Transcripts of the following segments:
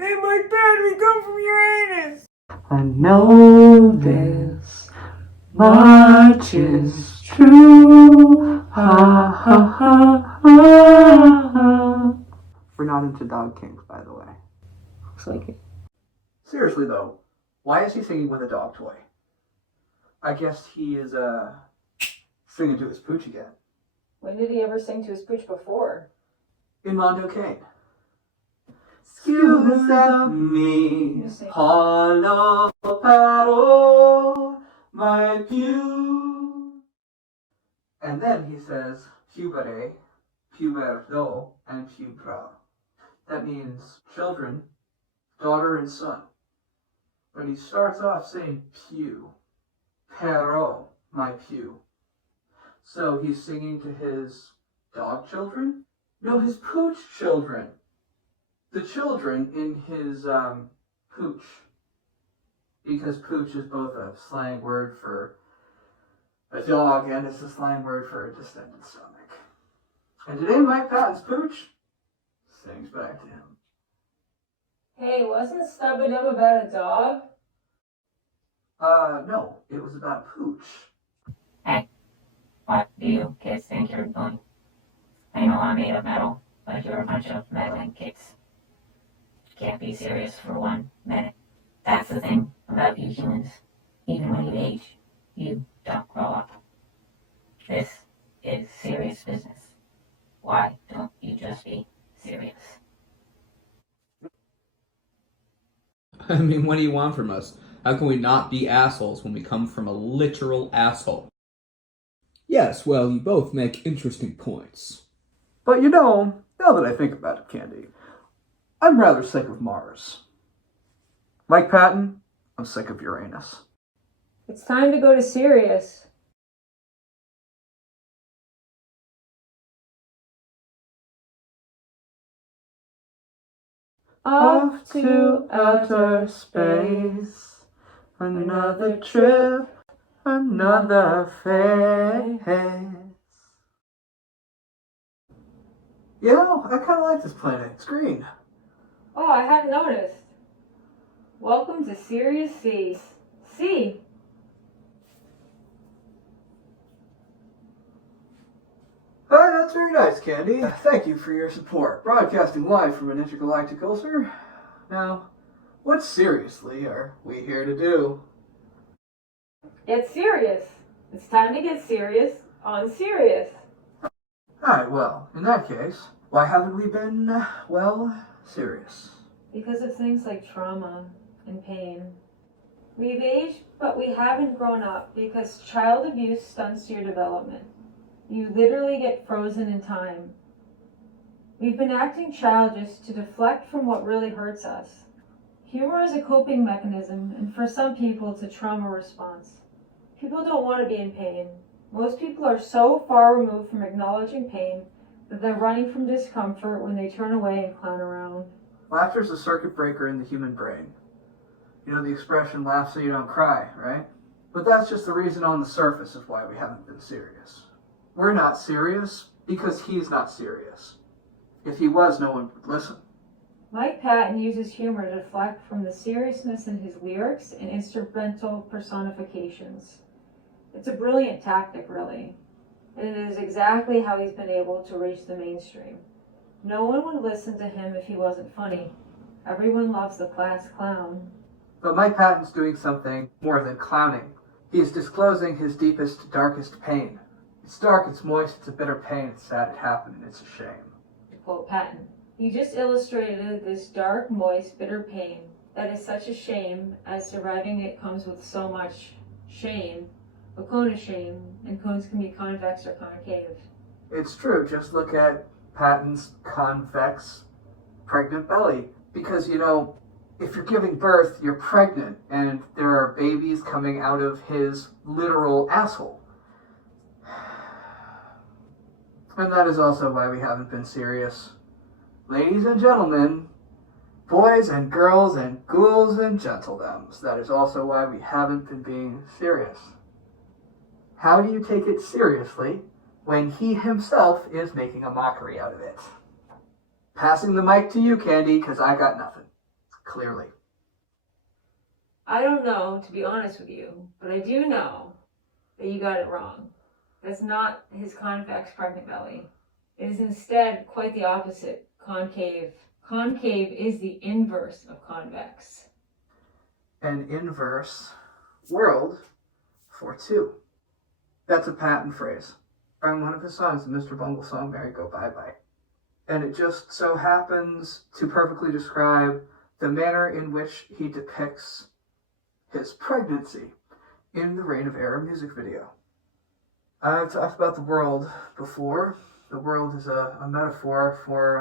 Hey, Mike Patton, we come from Uranus. I know this much is true. Ha ha ha ha. We're not into dog kings, by the way. Looks like it. Seriously though, why is he singing with a dog toy? I guess he is singing to his pooch again. When did he ever sing to his pooch before? In Mondo Cane. Scusa mi, hollow perro, my pew. And then he says pubere, puberdo, and pubra. That means children, daughter and son. But he starts off saying pew, perro, my pew. So he's singing to his dog children? No, his pooch children. The children in his pooch. Because pooch is both a slang word for a dog and it's a slang word for a distended stomach. And today Mike Patton's pooch sings back to him. Hey, wasn't Stubba Dub about a dog? No, it was about pooch. Hey, what do you kids think you're doing? I know I'm made of metal, but you're a bunch of meddling kids. Can't be serious for 1 minute. That's the thing about you humans. Even when you age, you don't grow up. This is serious business. Why don't you just be serious? I mean, what do you want from us? How can we not be assholes when we come from a literal asshole? Yes, well, you both make interesting points. But you know, now that I think about it, Candy, I'm rather sick of Mars. Mike Patton, I'm sick of Uranus. It's time to go to Sirius. Off to outer space, another trip, another phase. You know, I kind of like this planet. It's green. Oh, I hadn't noticed. Welcome to Sirius C. C. Hi, that's very nice, Candy. Thank you for your support. Broadcasting live from an intergalactic ulcer. Now, what seriously are we here to do? Get serious. It's time to get serious on Sirius. Alright, well, in that case, why haven't we been, serious? Because of things like trauma and pain. We've aged, but we haven't grown up because child abuse stunts your development. You literally get frozen in time. We've been acting childish to deflect from what really hurts us. Humor is a coping mechanism, and for some people, it's a trauma response. People don't want to be in pain. Most people are so far removed from acknowledging pain that they're running from discomfort when they turn away and clown around. Laughter's a circuit breaker in the human brain. You know the expression, laugh so you don't cry, right? But that's just the reason on the surface of why we haven't been serious. We're not serious because he's not serious. If he was, no one would listen. Mike Patton uses humor to deflect from the seriousness in his lyrics and instrumental personifications. It's a brilliant tactic, really, and it is exactly how he's been able to reach the mainstream. No one would listen to him if he wasn't funny. Everyone loves the class clown. But Mike Patton's doing something more than clowning. He is disclosing his deepest, darkest pain. It's dark, it's moist, it's a bitter pain, it's sad it happened, and it's a shame. To quote Patton, he just illustrated this dark, moist, bitter pain that is such a shame, as surviving it comes with so much shame. A cone is shame, and cones can be convex or concave. It's true, just look at Patton's convex pregnant belly. Because, you know, if you're giving birth, you're pregnant, and there are babies coming out of his literal asshole. And that is also why we haven't been serious. Ladies and gentlemen, boys and girls and ghouls and gentledoms, that is also why we haven't been being serious. How do you take it seriously when he himself is making a mockery out of it? Passing the mic to you, Candy, because I got nothing. clearly. I don't know, to be honest with you, but I do know that you got it wrong. That's not his convex pregnant belly. It is instead quite the opposite, concave. Concave is the inverse of convex. An inverse world for two. That's a Patton phrase from one of his songs, the Mr Bungle song, Merry Go Bye Bye. And it just so happens to perfectly describe the manner in which he depicts his pregnancy in the Reign of Error music video. I've talked about the world before. The world is a metaphor for,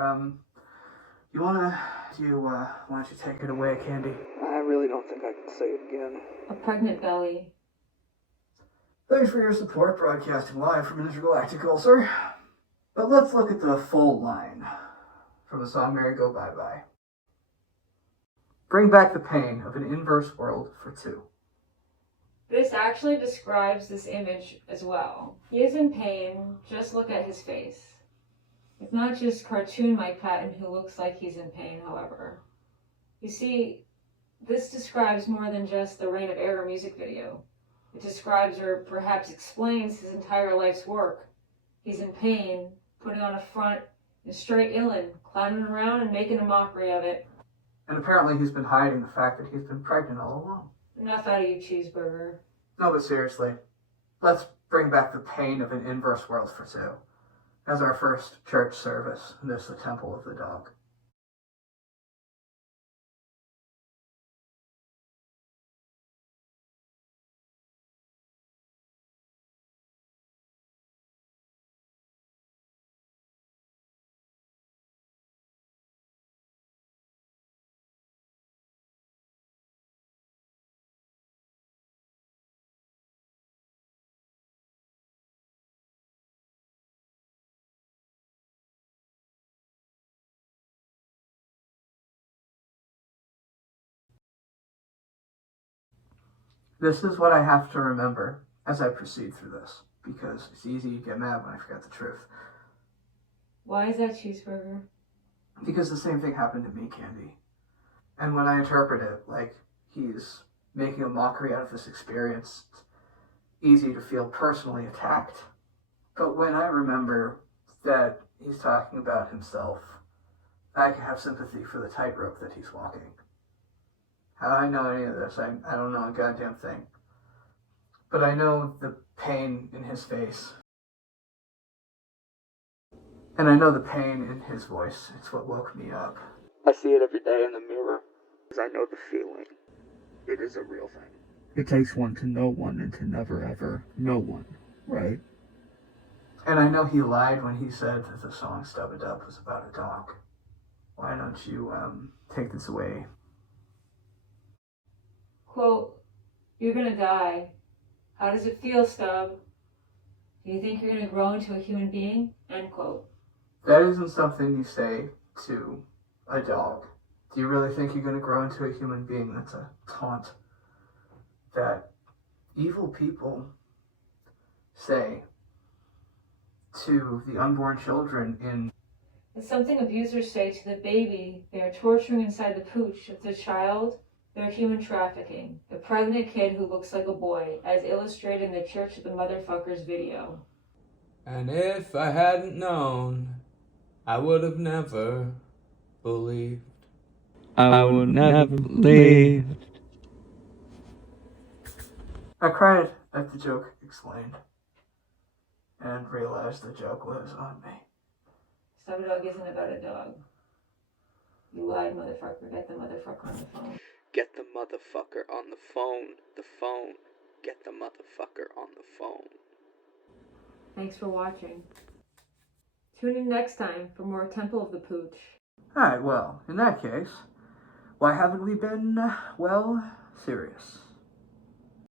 why don't you take it away, Candy? I really don't think I can say it again. A pregnant belly. Thanks for your support, broadcasting live from Intergalactic Ulcer. But let's look at the full line from the song Merry Go Bye Bye. Bring back the pain of an inverse world for two. This actually describes this image as well. He is in pain, just look at his face. It's not just cartoon Mike Patton who looks like he's in pain, however. You see, this describes more than just the Reign of Error music video. It describes or perhaps explains his entire life's work. He's in pain, putting on a front in straight Illin, clowning around and making a mockery of it. And apparently he's been hiding the fact that he's been pregnant all along. Enough out of you, cheeseburger. No, but seriously, let's bring back the pain of an inverse world for two as our first church service in this, the Temple of the Dog. This is what I have to remember as I proceed through this, because it's easy to get mad when I forget the truth. Why is that, cheeseburger? Because the same thing happened to me, Candy. And when I interpret it like he's making a mockery out of this experience, it's easy to feel personally attacked. But when I remember that he's talking about himself, I can have sympathy for the tightrope that he's walking. How do I know any of this? I don't know a goddamn thing. But I know the pain in his face. And I know the pain in his voice. It's what woke me up. I see it every day in the mirror, because I know the feeling. It is a real thing. It takes one to know one and to never ever know one, right? And I know he lied when he said that the song Stub It Up was about a dog. Why don't you take this away? Quote, you're gonna die. How does it feel, Stub? Do you think you're gonna grow into a human being? End quote. That isn't something you say to a dog. Do you really think you're gonna grow into a human being? That's a taunt that evil people say to the unborn children in... It's something abusers say to the baby they are torturing inside the pooch of the child. They're human trafficking. The pregnant kid who looks like a boy, as illustrated in the Church of the Motherfuckers video. And if I hadn't known, I would have never believed. I would never believed. I cried at the joke explained and realized the joke was on me. Stub It Up isn't about a dog. You lied, motherfucker. Get the motherfucker on the phone. Get the motherfucker on the phone. The phone. Get the motherfucker on the phone. Thanks for watching. Tune in next time for more Temple of the Pooch. Alright, well, in that case, why haven't we been, Sirius?